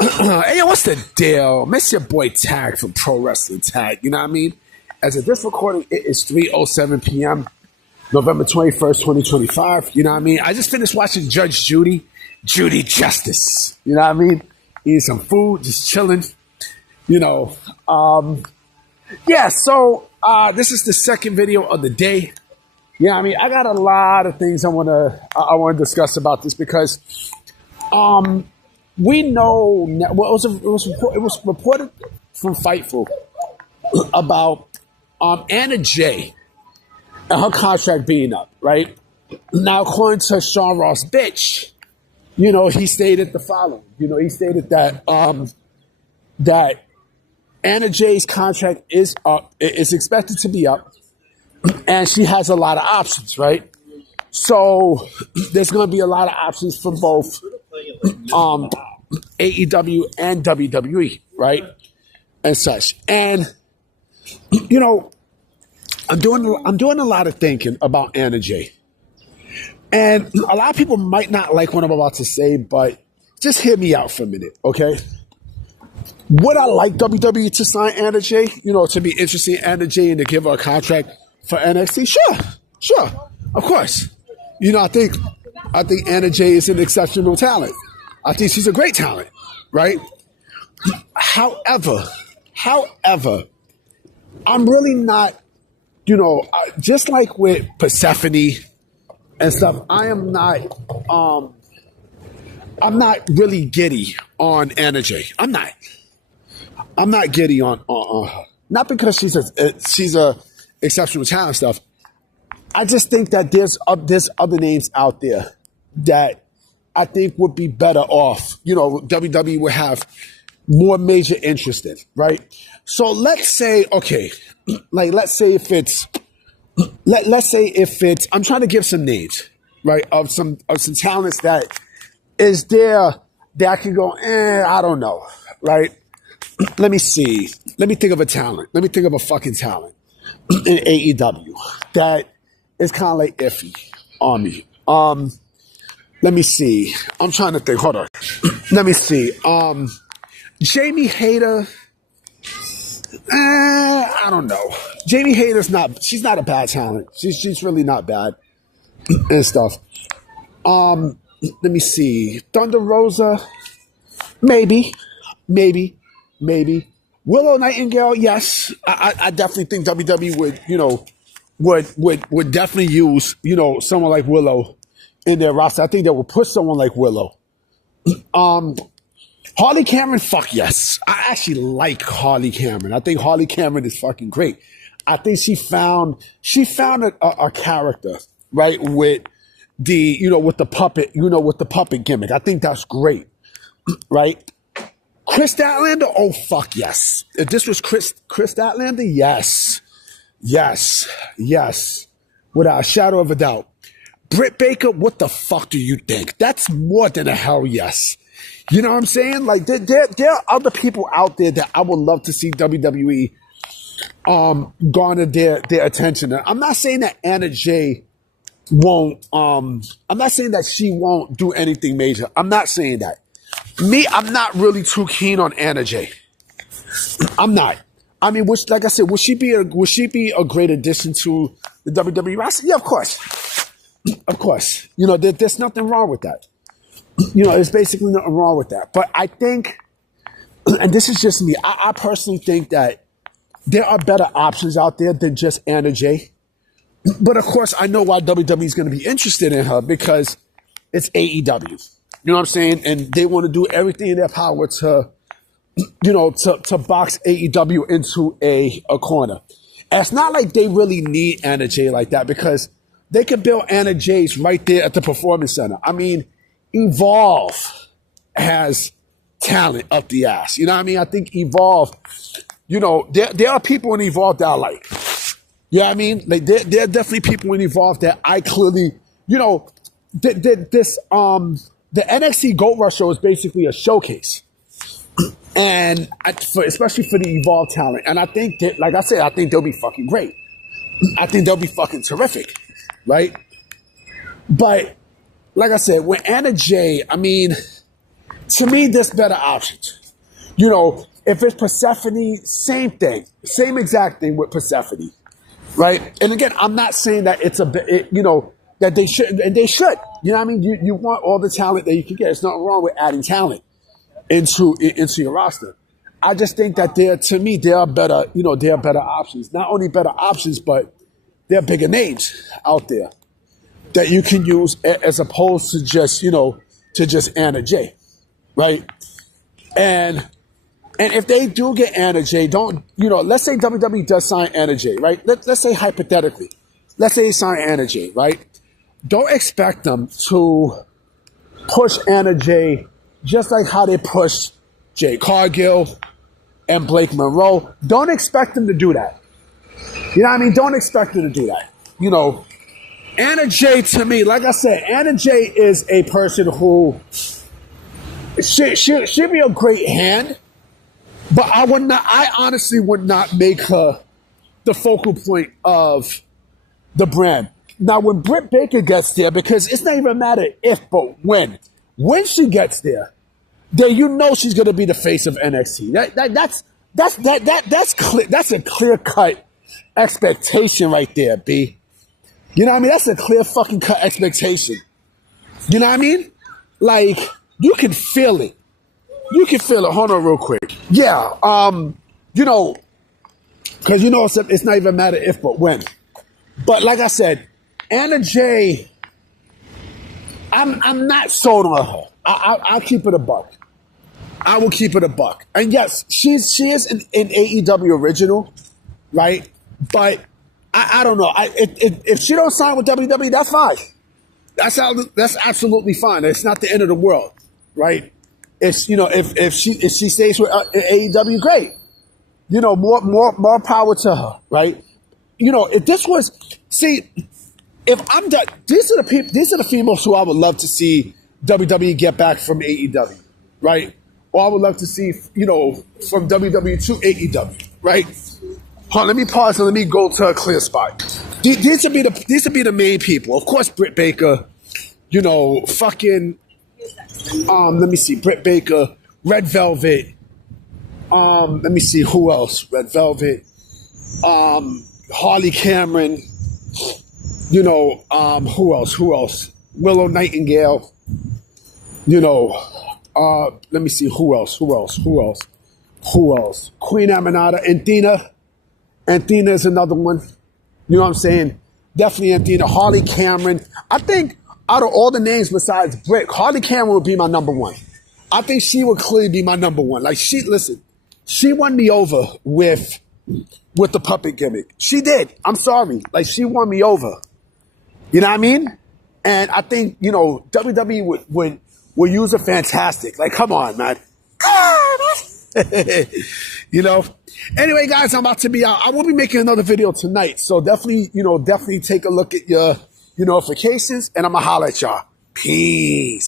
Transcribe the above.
Hey, yo, what's the deal? Miss your boy Tag from Pro Wrestling Tag. You know what I mean? As of this recording, it is 3:07 p.m., November 21st, 2025. You know what I mean? I just finished watching Judge Judy Justice. You know what I mean? Eating some food, just chilling. You know, so this is the second video of the day. Yeah, I mean, I got a lot of things I want to discuss about this because we know, well, it was reported from Fightful about Anna Jay and her contract being up, right? Now, according to Sean Ross Bitch, you know, he stated the following. You know, he stated that that Anna Jay's contract is up, is expected to be up, and she has a lot of options, right? So there's going to be a lot of options for both AEW and WWE, right? And such. And you know, I'm doing a lot of thinking about Anna Jay. And a lot of people might not like what I'm about to say, but just hear me out for a minute, okay? Would I like WWE to sign Anna Jay? You know, to be interested in Anna Jay and to give her a contract for NXT? Sure, of course. You know, I think Anna Jay is an exceptional talent. I think she's a great talent, right? However, I'm really not, you know, just like with Persephone and stuff, I'm not really giddy on Anna Jay. I'm not giddy on her. Not because she's a exceptional talent stuff. I just think that there's other names out there that I think would be better off. You know, WWE would have more major interest in, right? So let's say, okay, like let's say if it's, I'm trying to give some names, right, of some talents that is there that I can go, I don't know, right? Let me see. Let me think of a talent. Let me think of a fucking talent in AEW that is kind of like iffy on me. Let me see. I'm trying to think. Hold on. Let me see. Jamie Hayter. I don't know. Jamie Hayter's she's not a bad talent. She's really not bad and stuff. Let me see. Thunder Rosa. Maybe. Willow Nightingale, yes. I definitely think WWE would, you know, would definitely use, you know, someone like Willow in their roster. I think they would put someone like Willow. Harley Cameron, fuck yes. I actually like Harley Cameron. I think Harley Cameron is fucking great. I think she found a character, right, with the puppet gimmick. I think that's great, right? Chris Statlander, oh fuck yes. If this was Chris Statlander, yes, without a shadow of a doubt. Britt Baker, what the fuck do you think? That's more than a hell yes. You know what I'm saying? Like there are other people out there that I would love to see WWE garner their attention. And I'm not saying that Anna Jay won't. I'm not saying that she won't do anything major. I'm not saying that. I'm not really too keen on Anna Jay. I'm not. I mean, like I said, would she be a great addition to the WWE roster? Yeah, of course. You know, there's nothing wrong with that. You know, there's basically nothing wrong with that. But I think, and this is just me, I personally think that there are better options out there than just Anna Jay. But of course, I know why WWE is going to be interested in her because it's AEW. You know what I'm saying? And they want to do everything in their power to, you know, to box AEW into a corner. And it's not like they really need Anna Jay like that because they can build Anna Jays right there at the Performance Center. I mean, Evolve has talent up the ass. You know what I mean? I think Evolve, you know, there are people in Evolve that I like. You know what I mean? Like there are definitely people in Evolve that I clearly, you know, the NXT Gold Rush show is basically a showcase. And especially for the Evolve talent. And I think that, like I said, I think they'll be fucking great. I think they'll be fucking terrific. Right? But like I said, with Anna Jay, I mean, To me, there's better options. You know, if it's Persephone, same thing, same exact thing with Persephone, right? And again, I'm not saying that it's you know, that they should, and they should. You know what I mean? You want all the talent that you can get. There's nothing wrong with adding talent into your roster. I just think that to me, there are better, you know, there are better options. Not only better options, but there are bigger names out there that you can use as opposed to just, you know, to just Anna Jay, right? And if they do get Anna Jay, don't, you know, let's say WWE does sign Anna Jay, right? Let's say hypothetically, let's say they sign Anna Jay, right? Don't expect them to push Anna Jay just like how they pushed Jade Cargill and Blake Monroe. Don't expect them to do that. You know what I mean? Don't expect them to do that. You know, Anna Jay, to me, like I said, Anna Jay is a person who she'd be a great hand, but I honestly would not make her the focal point of the brand. Now, when Britt Baker gets there, because it's not even a matter if, but when she gets there, then you know she's going to be the face of NXT. That's clear. That's a clear cut expectation right there, B. You know what I mean? That's a clear fucking cut expectation. You know what I mean? Like, you can feel it. You can feel it. Hold on real quick. Yeah. You know, because you know it's not even a matter if, but when. But like I said, Anna Jay, I'm not sold on her. I'll keep it a buck. I will keep it a buck. And yes, she is an AEW original, right? But I don't know. If she don't sign with WWE, that's fine. That's absolutely fine. It's not the end of the world, right? It's, you know, if she stays with AEW, great. You know, more power to her, right? You know, if this was, see, if I'm done, these are the females who I would love to see WWE get back from AEW, right? Or I would love to see, you know, from WWE to AEW, right? Hold on, let me pause and let me go to a clear spot. These would be the main people. Of course, Britt Baker, you know, fucking, let me see, Britt Baker, Red Velvet, let me see, who else? Red Velvet, Harley Cameron, you know, who else? Willow Nightingale, you know, let me see, who else? Queen Aminata, Anthena is another one. You know what I'm saying? Definitely Anthena. Harley Cameron. I think out of all the names besides Britt, Harley Cameron would be my number one. I think she would clearly be my number one. Like, she won me over with the puppet gimmick. She did. I'm sorry. Like, she won me over. You know what I mean? And I think, you know, WWE would use her fantastic. Like, come on, man. You know? Anyway, guys, I'm about to be out. I will be making another video tonight. So definitely take a look at your notifications, and I'm going to holler at y'all. Peace.